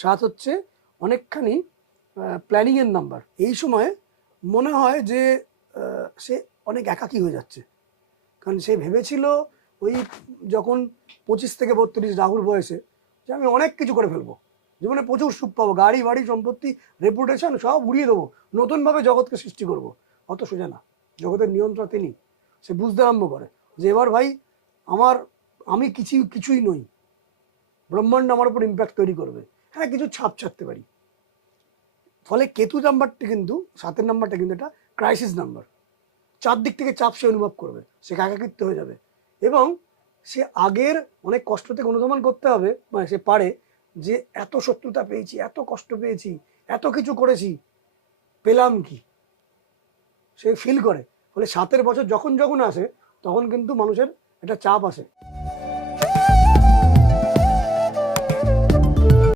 7 হচ্ছে অনেকখানি প্ল্যানিংয়ের নাম্বার। এই সময় মনে হয় যে সে অনেক একাকী হয়ে যাচ্ছে, কারণ সে ভেবেছিল ওই যখন 25 থেকে 32 রাহুর বয়সে যে আমি অনেক কিছু করে ফেলবো, জীবনে প্রচুর সুখ পাবো, গাড়ি বাড়ি সম্পত্তি রেপুটেশন সব উড়িয়ে দেবো, নতুনভাবে জগৎকে সৃষ্টি করব। অত সোজা না, জগতের নিয়ন্ত্রণ তিনি। সে বুঝতে আরম্ভ করে যে এবার ভাই আমি কিছুই নই, ব্রহ্মাণ্ড আমার উপর ইম্প্যাক্ট তৈরি করবে, হ্যাঁ কিছু ছাপ ছাড়তে পারি। ফলে কেতু নাম্বারটি কিন্তু 7 নাম্বারটা কিন্তু এটা ক্রাইসিস নাম্বার। চারদিক থেকে চাপ সে অনুভব করবে, সে একাকিত্ব হয়ে যাবে, এবং সে আগের অনেক কষ্ট থেকে অনুধাবন করতে হবে, মানে সে পারে যে এত শত্রুতা পেয়েছি, এত কষ্ট পেয়েছি, এত কিছু করেছি, পেলাম কি, সে ফিল করে। ফলে 7 বছর যখন যখন আসে তখন কিন্তু মানুষের একটা চাপ আসে।